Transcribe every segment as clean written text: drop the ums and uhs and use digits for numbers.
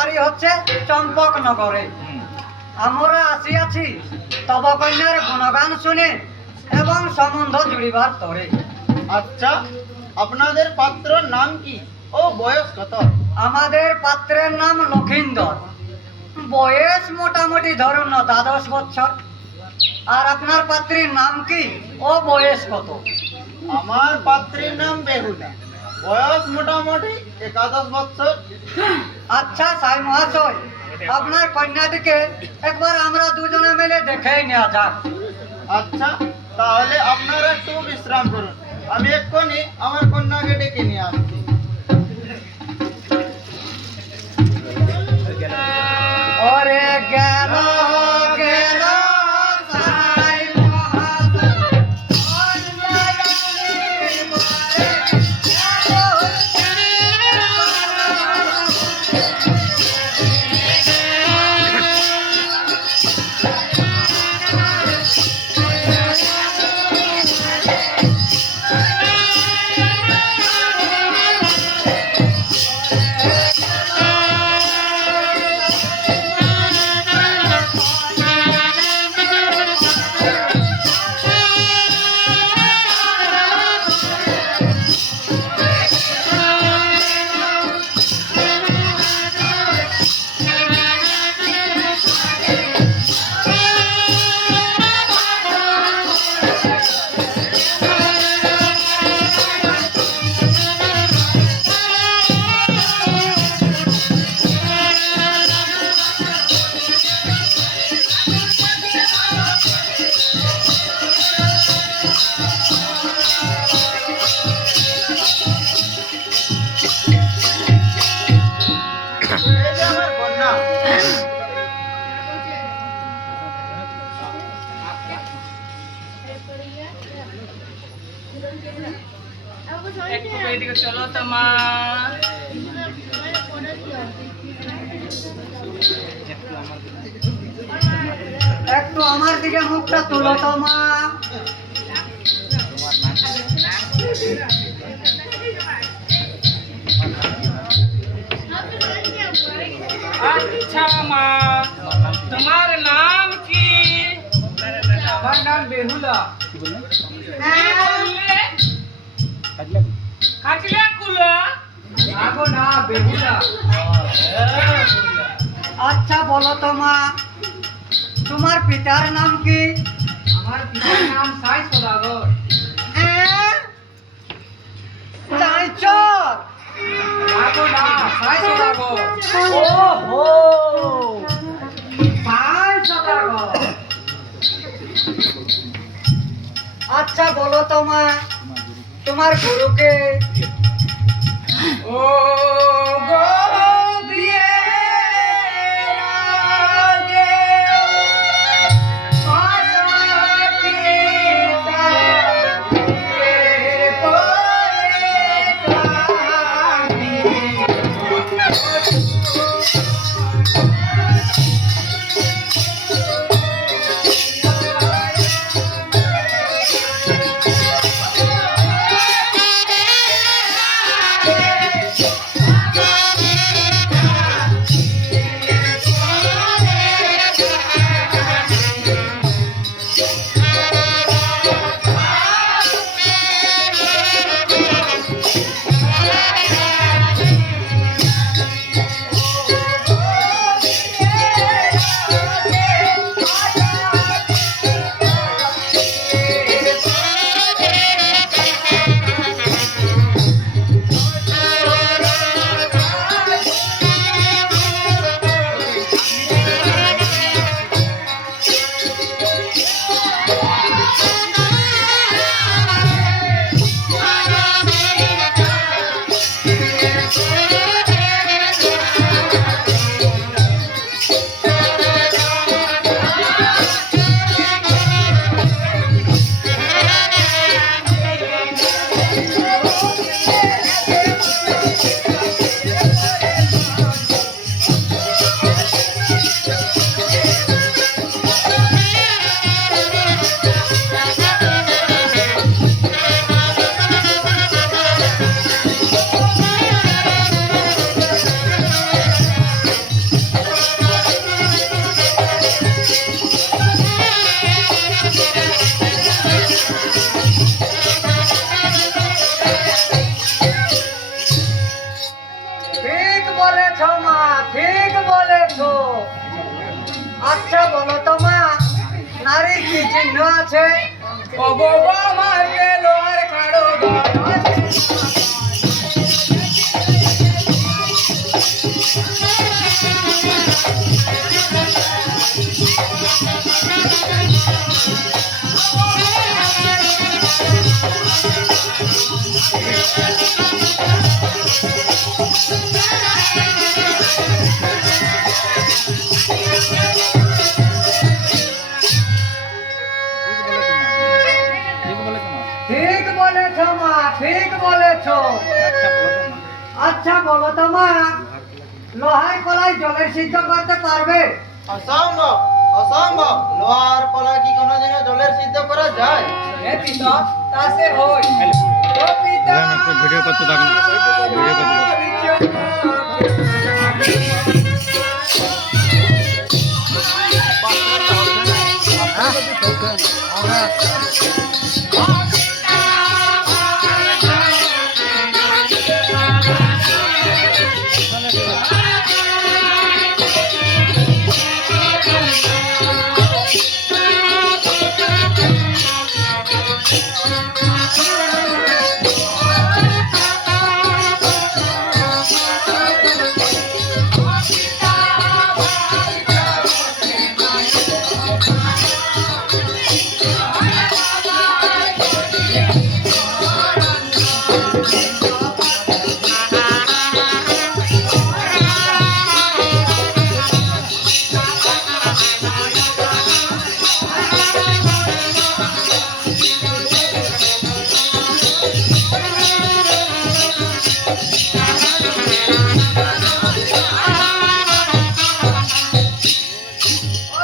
বাড়ি হচ্ছে চম্পকনগরে। আমরা আসিয়াছি তব কন্যার গুণগান শুনে এবং সম্বন্ধ জুড়িবার তরে। আচ্ছা, আপনাদের পাত্রর নাম কি ও বয়স কত? আমাদের পাত্রের নাম লক্ষিন্দর, বয়স মোটামুটি ধরুন না 12 বছর। আর আপনার পাত্রীর নাম কি ও বয়স কত? আমার পাত্রীর নাম বেহুলা, বয়স মোটামুটি 11 বছর। আচ্ছা সাই মহাশয়, আপনার কন্যাটিকে একবার আমরা দুজনে মিলে দেখেই নেওয়া যাক। আচ্ছা, তাহলে আপনারা একটু বিশ্রাম করুন, আমি এক্ষুনি আমার কন্যাকে ডেকে নিয়ে আসছি। ওরে গেল গেল সাই মহাশয়, এই যে আমার কন্যা। একটু এদিকে চলো তো মা। একটু আমার দিকে মুখটা তুলো তো মা। আচ্ছা মা, তোমার নাম কি? আমার নাম বেহুলা। কাটলে কুলো। আগো না বেহুলা। আচ্ছা বলো তো মা, তোমার পিতার নাম কি? আমার পিতার নাম সাই সদাগর। চাইচর। আগো না সাই সদাগর। ওহো, সাই সদাগর। আচ্ছা বলো তো মা, তোমার গুরুকে? ও গো দিয়ে আগে মাতা পিতা আচ্ছা বলো তো মা, নারীর কি চিহ্ন আছে? ওগো গো মারকে লোহার খাড়ো ঠিক বলেছ মা, ঠিক বলেছ। আচ্ছা বলো তো মা, লোহার কলাই জলের সিদ্ধ করতে পারবে? অসম্ভব, অসম্ভব। লোহার কলা কি কোনোদিনও জলের সিদ্ধ করা যায়? হে পিতা তাসে হই ও পিতা ভিডিও করতে থাকুন, ভিডিও করতে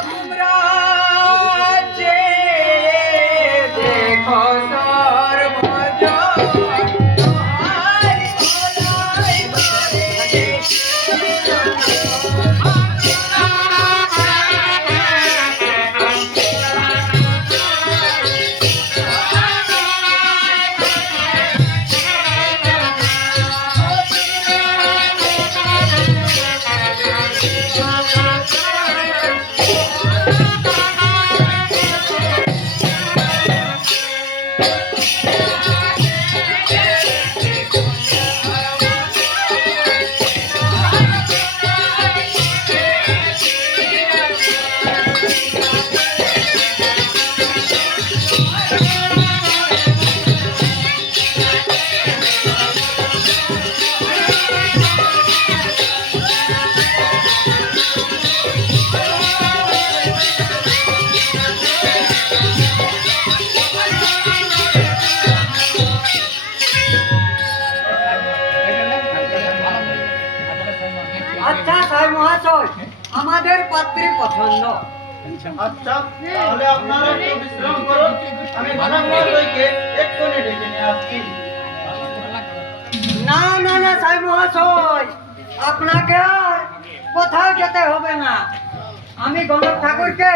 তোমরা যে দেখো সর্বজন লোহার কলাই আচ্ছা সাহেব মহাশয়, আমাদের পাত্রী পছন্দ। আচ্ছা, তাহলে আপনারা একটু বিশ্রাম করুন। আমি গণমহলকে এক্ষুনি ডেকে নিয়ে আসছি। না না না সাহেব মহাশয়, আপনাকে আর কোথাও যেতে হবে না। আমি গণক ঠাকুরকে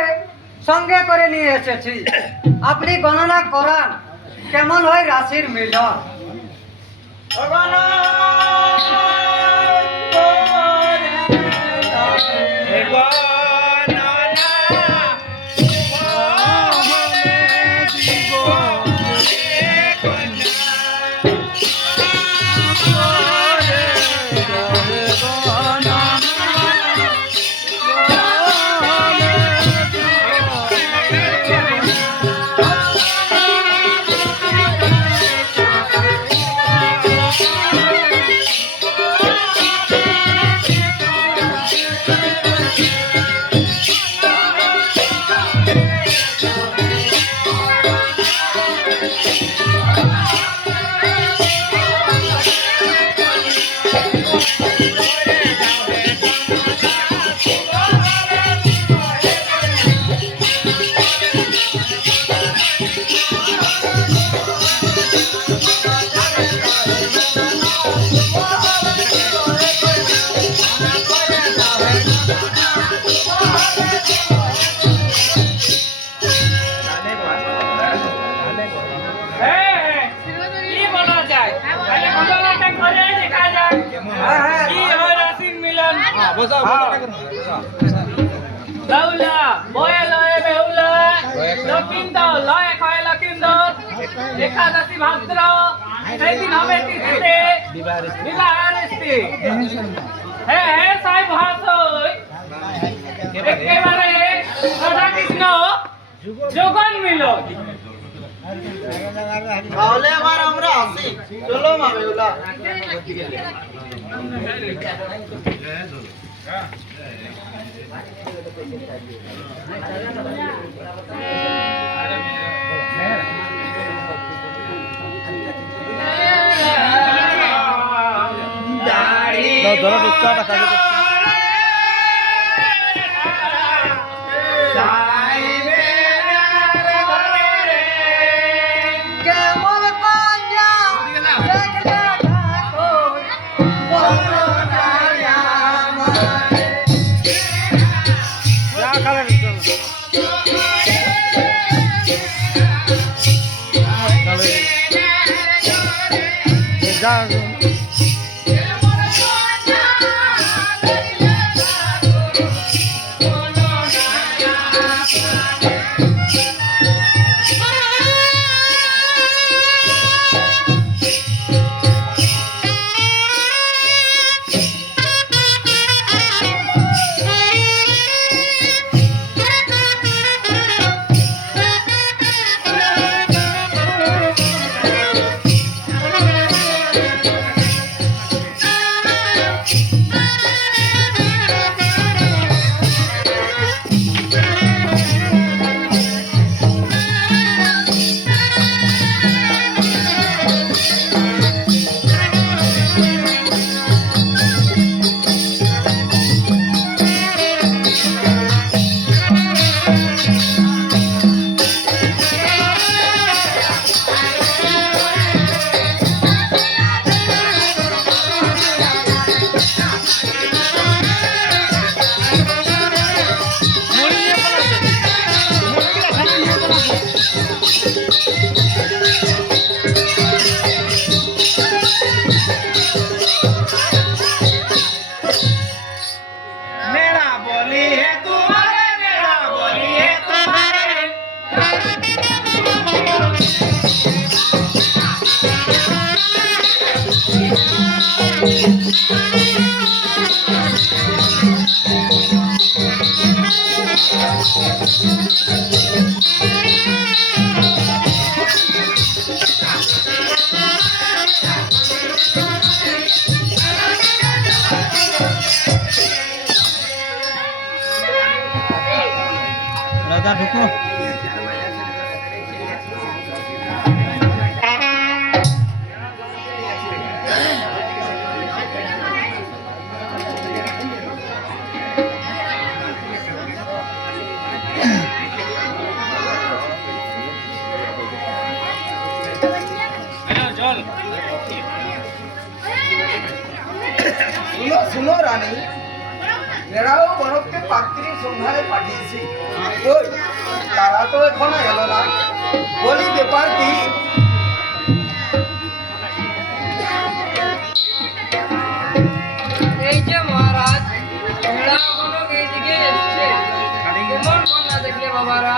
সঙ্গে করে নিয়ে এসেছি। আপনি গণনা করান কেমন হয় রাশির মিলন। দাউলা একাদশী ভাদ্র সেদিন হবে তিথিতে বিবাহের স্ত্রী। হ্যাঁ হ্যাঁ সাহেব মহাশয়, একেবারে রাধা কৃষ্ণ যোগন মিলন। তাহলে আবার আমরা আসি, চলো মা বেহুলা। কেমন পাঞ্জা দেখলে ঠাকুর বলো না আমারে। রাধা ঢুকো। শুনো শুনো রানী, এরাও বরফকে পাত্রীর সন্ধানে পাঠিয়েছি। কই, তারা তো এখনো এলো না। বলি ব্যাপার কি? এই যে মহারাজ, এরা এখনো এইদিকে এসছে। কেমন কন্যা দেখলে বাবারা?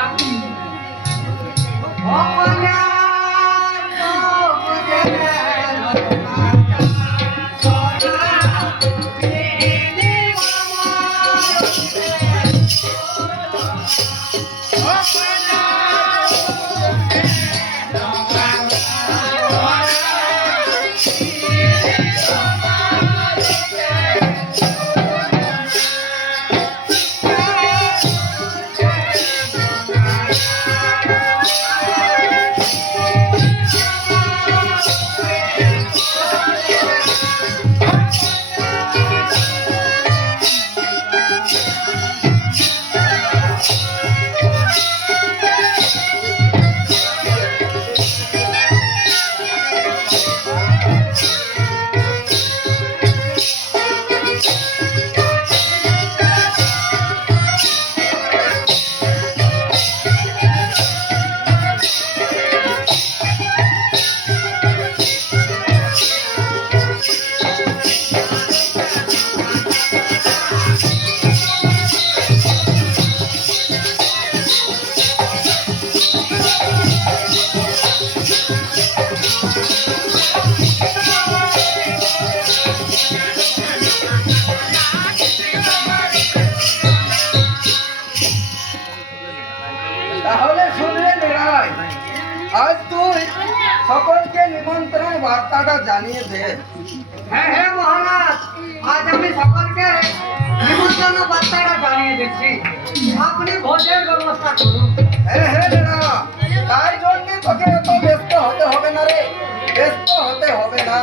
সকলকে নিমন্ত্রণ বার্তাটা জানিয়ে দে। হ্যাঁ হ্যাঁ মহারাজ, আজ আমি সকলকে নিমন্ত্রণ বার্তাটা জানিয়ে দিচ্ছি। আপনি ভোজের ব্যবস্থা করুন। হ্যাঁ হ্যাঁ রেরা, তাই জন্য তোকে এত ব্যস্ত হতে হবে না রে, ব্যস্ত হতে হবে না।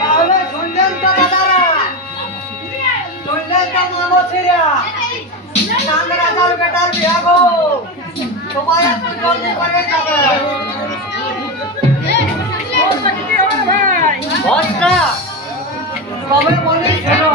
তাহলে শুনলেন তো দাদারা, শুনলেন তো মামছিরা, চাঁদ রাজার বেটার বিয়া গো, সবাই একটু জলদি করে যাবে। ভোজটা কবে বলি শোনো।